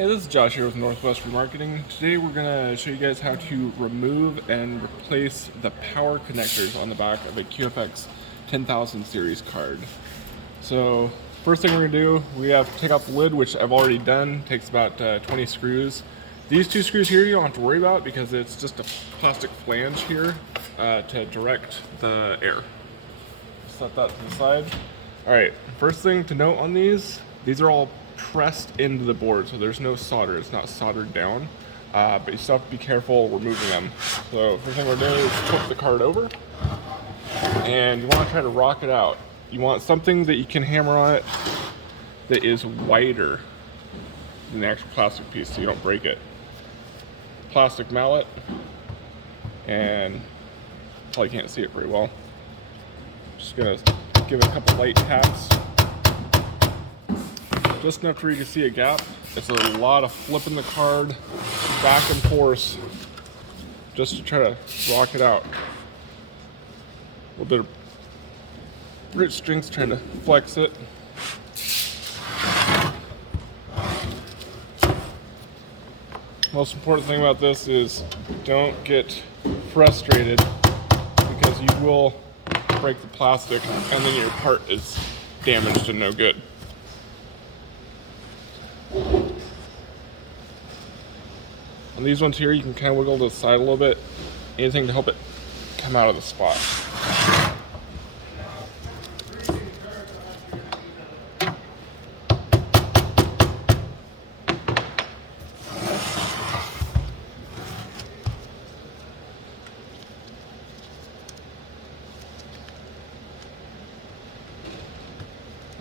Hey, this is Josh here with Northwest Remarketing. Today we're going to show you guys how to remove and replace the power connectors on the back of a QFX10000 series card. So first thing we're going to do, we have to take off the lid, which I've already done. It takes about 20 screws. These two screws here you don't have to worry about because it's just a plastic flange here to direct the air. Set that to the side. Alright, first thing to note on these are all pressed into the board, so there's no solder. It's not soldered down, but you still have to be careful removing them. So first thing we're doing is flip the card over, and you want to try to rock it out. You want something that you can hammer on it that is wider than the actual plastic piece so you don't break it. Plastic mallet, and probably can't see it very well. Just gonna give it a couple light taps. Just enough where you can see a gap. It's a lot of flipping the card back and forth just to try to rock it out. A little bit of root strings trying to flex it. Most important thing about this is don't get frustrated because you will break the plastic and then your part is damaged and no good. On these ones here, you can kind of wiggle to the side a little bit, anything to help it come out of the spot.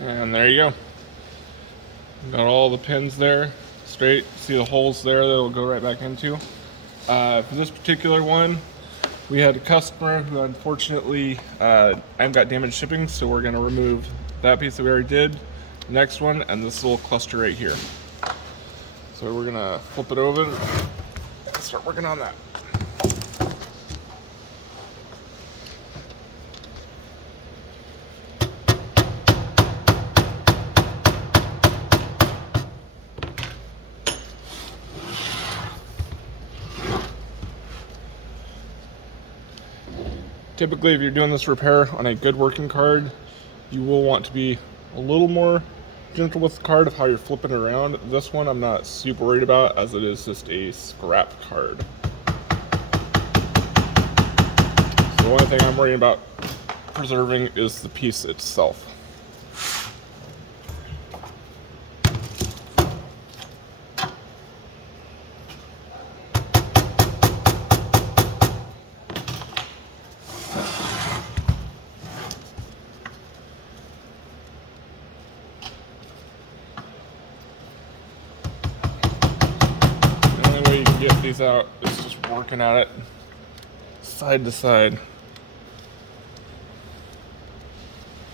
And there you go. Got all the pins there straight. See the holes there that it'll go right back into. For this particular one, we had a customer who unfortunately I've got damaged shipping, so we're going to remove that piece that we already did, the next one, and this little cluster right here. So we're going to flip it over and start working on that. Typically, if you're doing this repair on a good working card, you will want to be a little more gentle with the card of how you're flipping it around. This one I'm not super worried about as it is just a scrap card. So the only thing I'm worried about preserving is the piece itself. Get these out, it's just working at it side to side.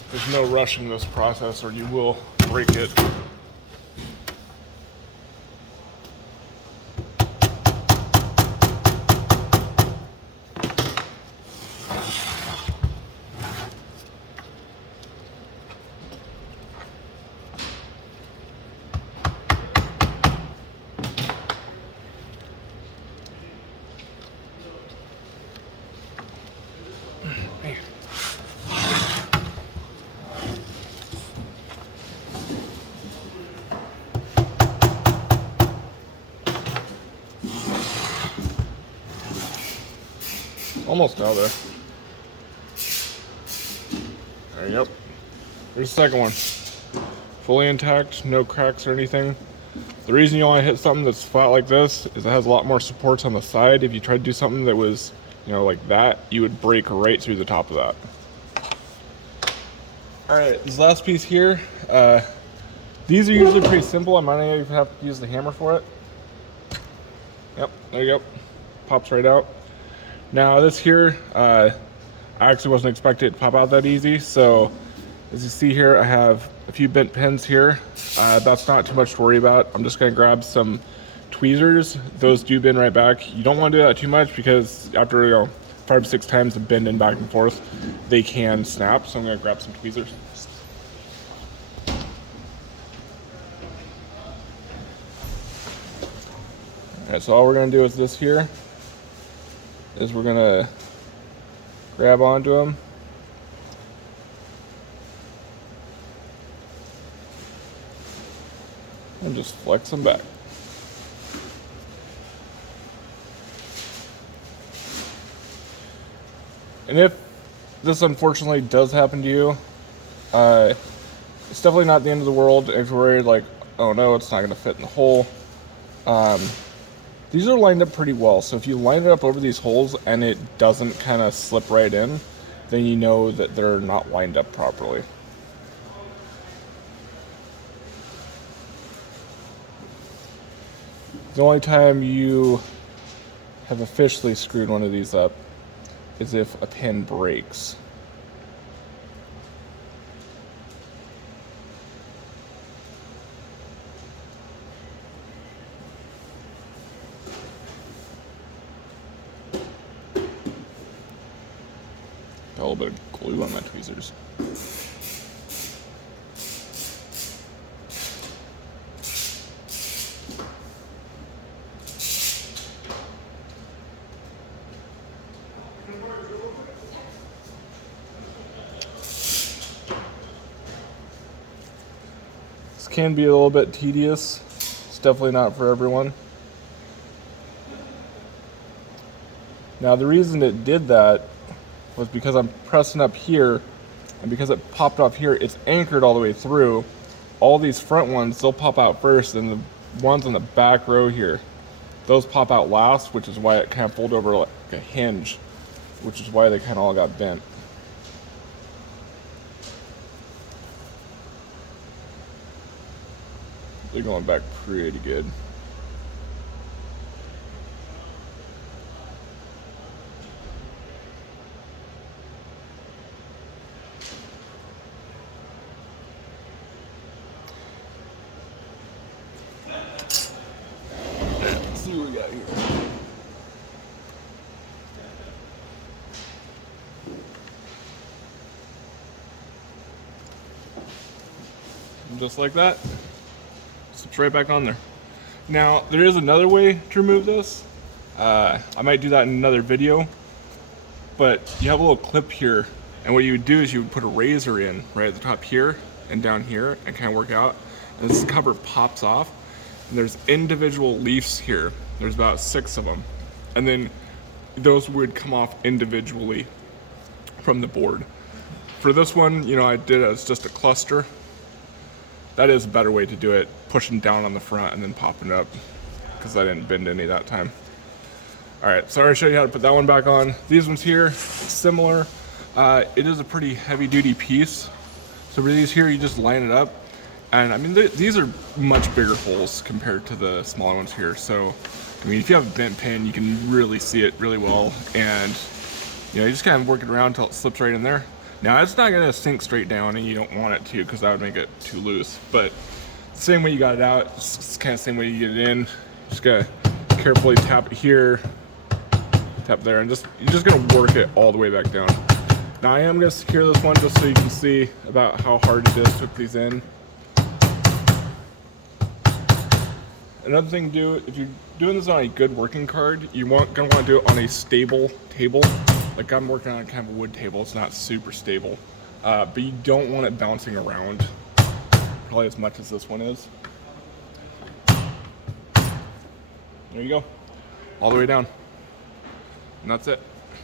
There's no rushing this process or you will break it. Almost out there. There you go. There's the second one. Fully intact, no cracks or anything. The reason you want to hit something that's flat like this is it has a lot more supports on the side. If you try to do something that was, like that, you would break right through the top of that. Alright, this last piece here, these are usually pretty simple. I might not even have to use the hammer for it. Yep, there you go. Pops right out. Now this here, I actually wasn't expecting it to pop out that easy. So as you see here, I have a few bent pins here. That's not too much to worry about. I'm just gonna grab some tweezers. Those do bend right back. You don't want to do that too much because after 5 to 6 times of bending back and forth, they can snap. So I'm gonna grab some tweezers. Alright, so all we're going to do with this here is we're going to grab onto them. And just flex them back. And if this unfortunately does happen to you, it's definitely not the end of the world. If you're worried like, oh no, it's not going to fit in the hole. These are lined up pretty well, so if you line it up over these holes and it doesn't kind of slip right in, then you know that they're not lined up properly. The only time you have officially screwed one of these up is if a pin breaks. Got a little bit of glue on my tweezers. This can be a little bit tedious. It's definitely not for everyone. Now the reason it did that was because I'm pressing up here, and because it popped off here, it's anchored all the way through. All these front ones, they'll pop out first, and the ones on the back row here, those pop out last, which is why it kind of folded over like a hinge, which is why they kind of all got bent. They're going back pretty good. Let's see what we got here. And just like that, slips right back on there. Now, there is another way to remove this. I might do that in another video, but you have a little clip here, and what you would do is you would put a razor in right at the top here and down here and kind of work out, and this cover pops off, and there's individual leaves here. There's about 6 of them, and then those would come off individually from the board. For this one, you know, I did it as just a cluster. That is a better way to do it, pushing down on the front and then popping it up, because I didn't bend any that time. All right, so I already showed you how to put that one back on. These ones here, similar. It is a pretty heavy duty piece. So for these here, you just line it up. And I mean, these are much bigger holes compared to the smaller ones here. So, I mean, if you have a bent pin, you can really see it really well. And, you know, you just kind of work it around until it slips right in there. Now, it's not gonna sink straight down, and you don't want it to, because that would make it too loose. But the same way you got it out, it's kind of the same way you get it in. Just gotta carefully tap it here, tap there, and you're just gonna work it all the way back down. Now I am gonna secure this one just so you can see about how hard it is to put these in. Another thing to do, if you're doing this on a good working card, you're gonna want to do it on a stable table. Like I'm working on kind of a wood table, it's not super stable. But you don't want it bouncing around probably as much as this one is. There you go, all the way down. And that's it.